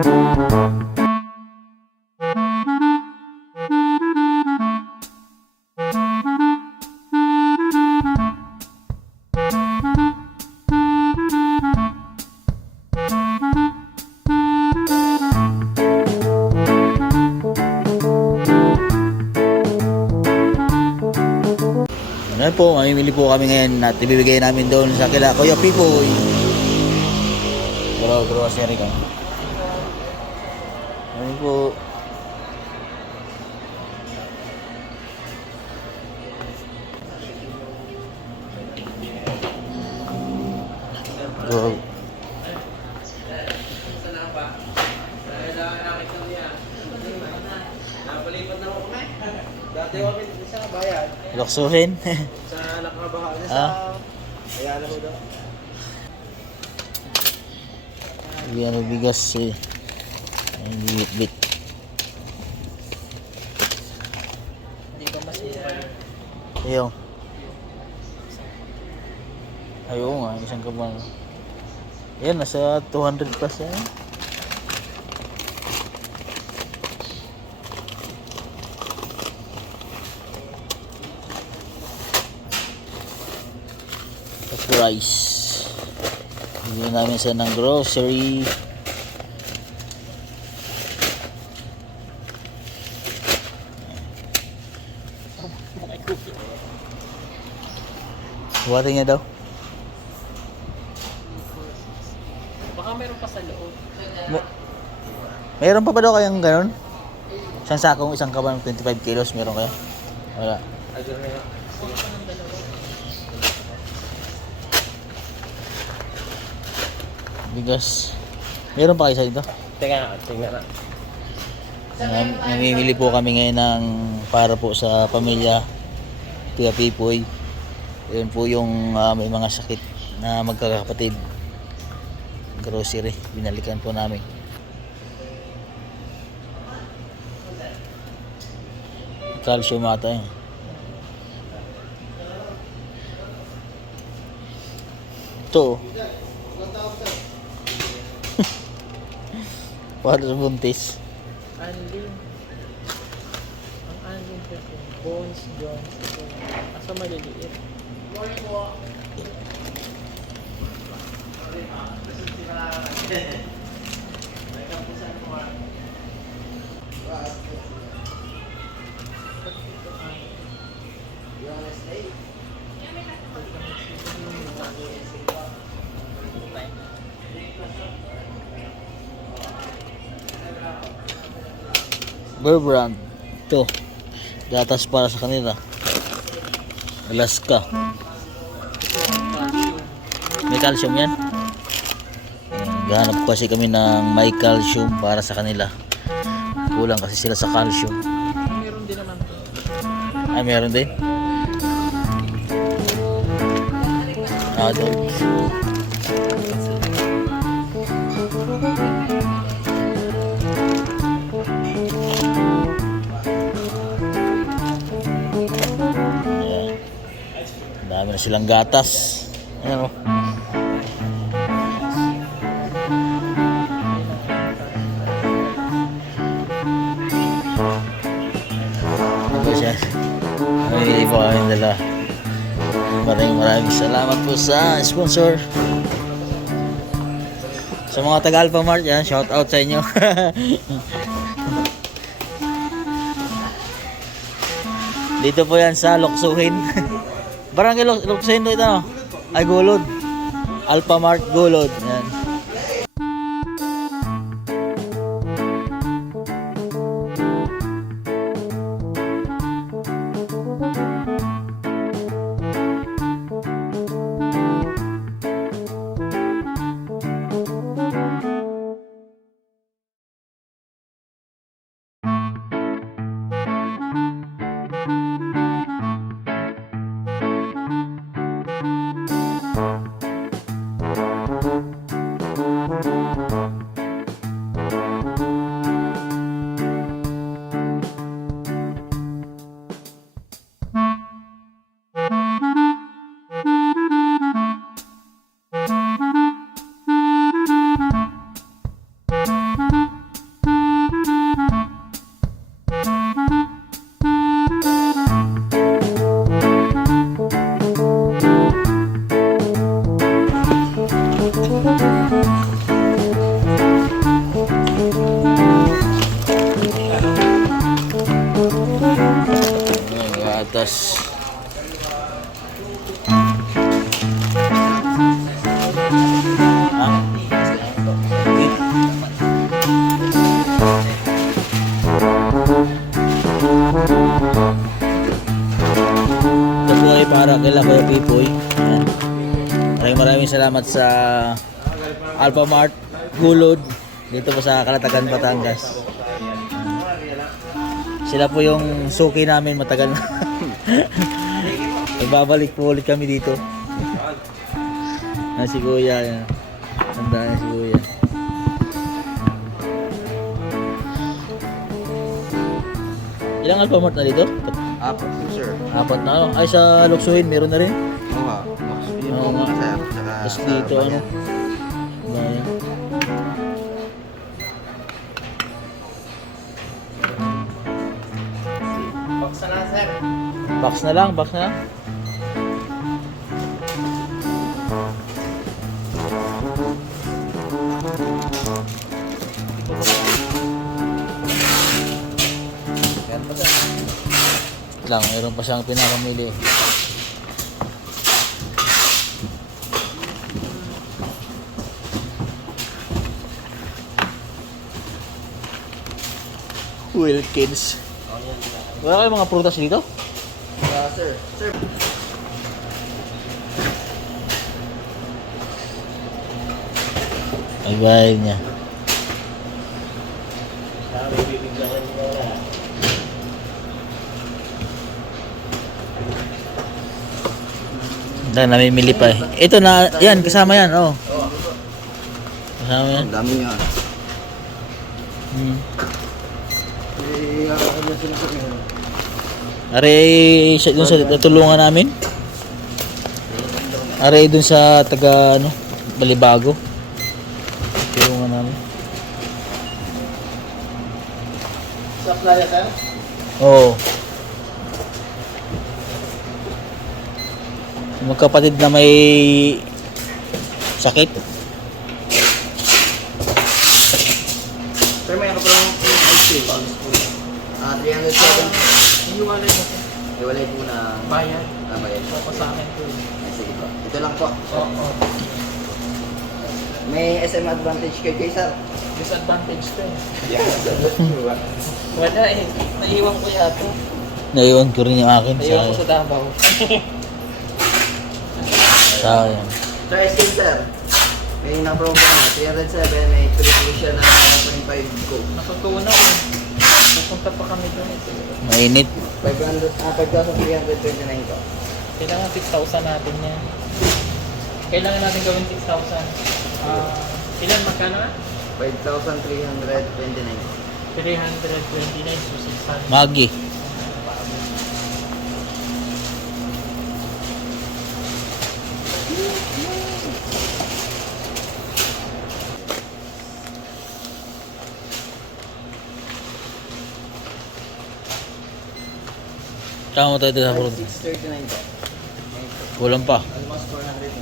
Ano po, mamimili po kami ngayon at ibibigay namin doon sa kila Kuya Pipoy. Grocery ka. Ano po. Go. Loksuhin. Sa nakabaha na sa Ayala mo daw. Bigyan ng bigas eh. Ang bit-bit. Hindi ba mas mura yun? Ayun. Ayun nga, isang kaban. Yan, nasa 200 plus yan. Rice. Bigyan namin sa ng grocery. Buhatin niya daw. Baka meron pa sa loob. Meron pa ba daw kayang ganun? Isang sakong, isang kaban, 25 kilos, meron kaya? Wala. Ayun na. Bigas. Meron pa kayo sa dito? Tingnan na. Namimili po kami ngayon ng para po sa pamilya Kuya Pipoy. Yun po yung may mga sakit na magkakapatid. Grocery, binalikan po namin. Calcium ata yun. Ito. Para sa buntis. Anlin. Ang anlin po. Bones, joints. Asa maliliit. Bear Brand. Ito. Gatas para sa kanila. Alaska. May calcium yan. Gahanap kasi kami ng may calcium para sa kanila. Kulang kasi sila sa calcium. Meron din naman to. Ay, meron din. Doon. Dami na silang gatas. Ayan o. Ito siya. Mamili po kami dala. Maraming salamat po sa sponsor. Sa mga taga Alphamart yan, shout out sa inyo. Dito po yan sa Loksuhin. Barangay Loksuhin ito. Ay, Gulod. Alphamart Gulod. Yan. prutas. Ah? Ito po ay para kila Kuya Pipoy. Ayan. Maraming salamat sa Alpha Mart Gulod dito po sa Kalatagan, Batangas. Sila po yung suki namin matagal na. Magbabalik po ulit kami dito. Si Kuya. Yan. Tandaan na si Kuya. Ilang Alpha Mart na dito? Apat po, sir. Apat na. Ay, sa Luksuhin meron na rin. Oo nga. Yun Oo po nga. sir. Tsaka Tapos sa dito, ano? bayan. Bayan. Box na lang, sir. Box na lang, box na lang. Yan po, sir. Lang, mayroon pa siyang pinapamili. Wilkins. Wala kayong mga prutas dito? Sir. Sir. Ay, bahay niya. Dahil namimili pa eh. Ito na, yan, kasama yan, oh. Kasama yan. Ang dami nga. Hmm. Ano sila sir ngayon? Are, dun sa natulungan namin. Are, dun sa taga, ano, Balibago. Tulungan namin. Sa playa, sir? Oo. Magkapatid na may sakit. Sir, may ako palang ice cream. 307. Iiwalay mo ko. Iwalay po na Bayad. bayad. Opo sa akin po. Ay, sige po. Ito lang po. Oo. May SM advantage kay sir. Disadvantage to eh. Yeah. Wala eh. Naiwan ko yata. Naiwan ko rin yung akin. Naiwan ko sa Davao. Sayang. Sa SM sir, may na-promo na. 307, may free siya na 1.5 go. Natutunan eh. Pupunta pa kami doon eh. Mainit. 5,329 ko. Kailangan 6,000 natin yan. Kailangan natin gawin 6,000. Ilan magkano na? 5,329 ko. 329 so 600. Magi. Kama mo tayo sa fruit. 639 ko. Kulang pa. Almost 400 ko.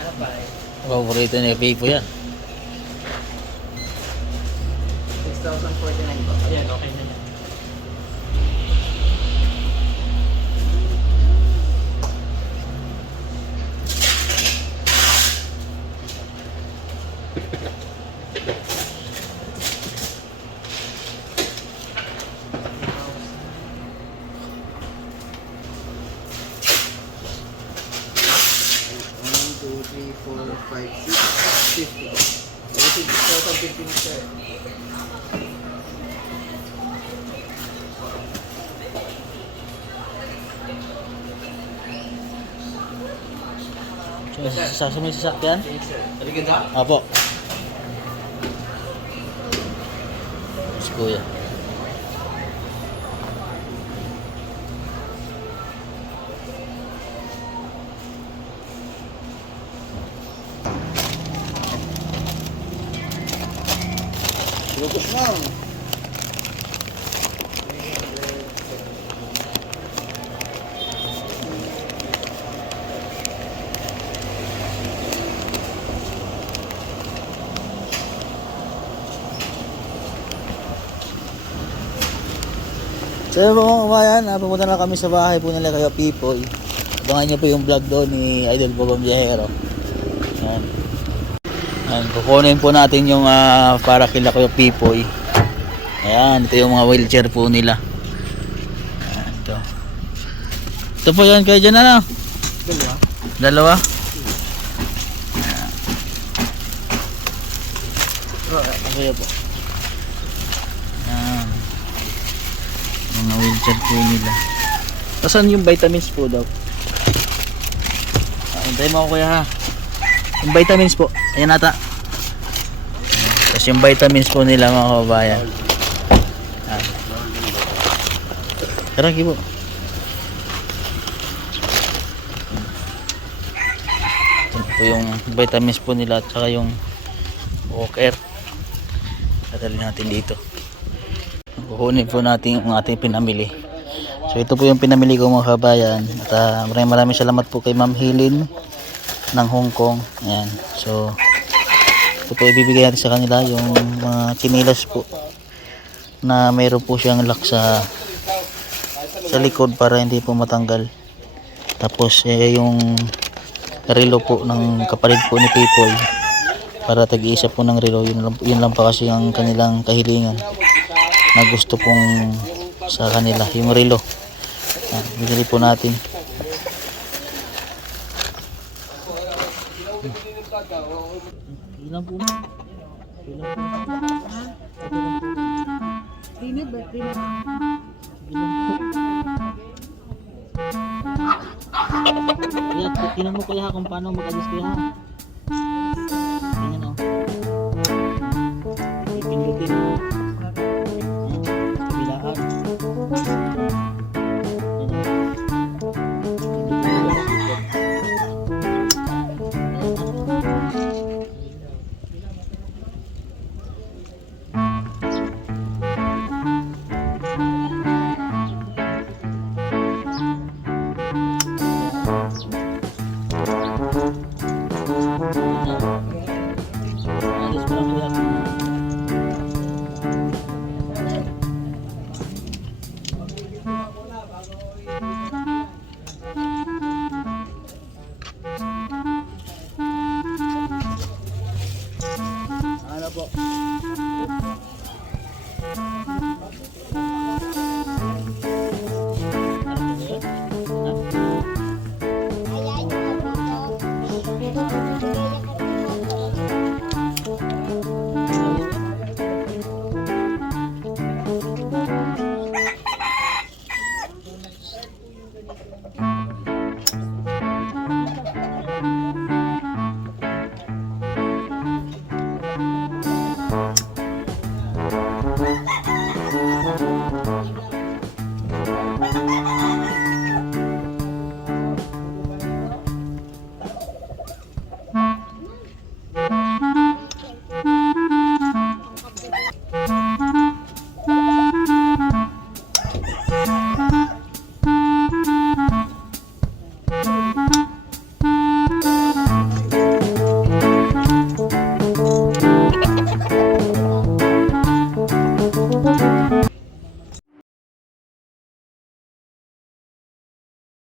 Ano ba eh? Paborito ni Pipo yan. 6,049 ko. Ayan, okay na yan. One, two, three, four, five, six, 50. Kasi 6,050 na siya. Sa may sasakyan? Halika ka? Apo. Si Kuya. Lupos na. So mga kabayan, pupunta na kami sa bahay po nila kayo Pipoy. Abangan nyo po yung vlog doon ni Idol Bogong Biyahero. Yan. Yan, kukunin po natin yung para kila kayo Pipoy. Ayan, ito yung mga wheelchair po nila. Ayan, ito. Ito po yan kayo dyan ano? Dalawa? Okay po. Ayan. Mga wheelchair po nila. Asan yung vitamins po daw? Hintayin mo ako kuya ha. Yung vitamins po. Ayan ata. Tapos yung vitamins po nila mga kababayan. Tara kibo. Ito po yung vitamins po nila at saka yung walker. Dadali natin dito. Kukunin po natin yung ating pinamili. So ito po yung pinamili ko mga kabayan. At maraming salamat po kay Ma'am Hilin ng Hong Kong. Ayan. So ito po ibibigay natin sa kanila yung mga chinilas po na mayroon po siyang lock sa likod para hindi po matanggal. Tapos yung relo po ng kapatid po ni Pipoy para tag-iisa po ng relo. Yun lang pa kasi ang kanilang kahilingan na gusto pong sa kanila yung relo. Bigyan po natin. Ilan po na? Ilan po? Kaya, tinan mo kuya kung paano mag-adjust kuya ha. Ganyan o. Ipindutin mo. Kabilaan. Ano po?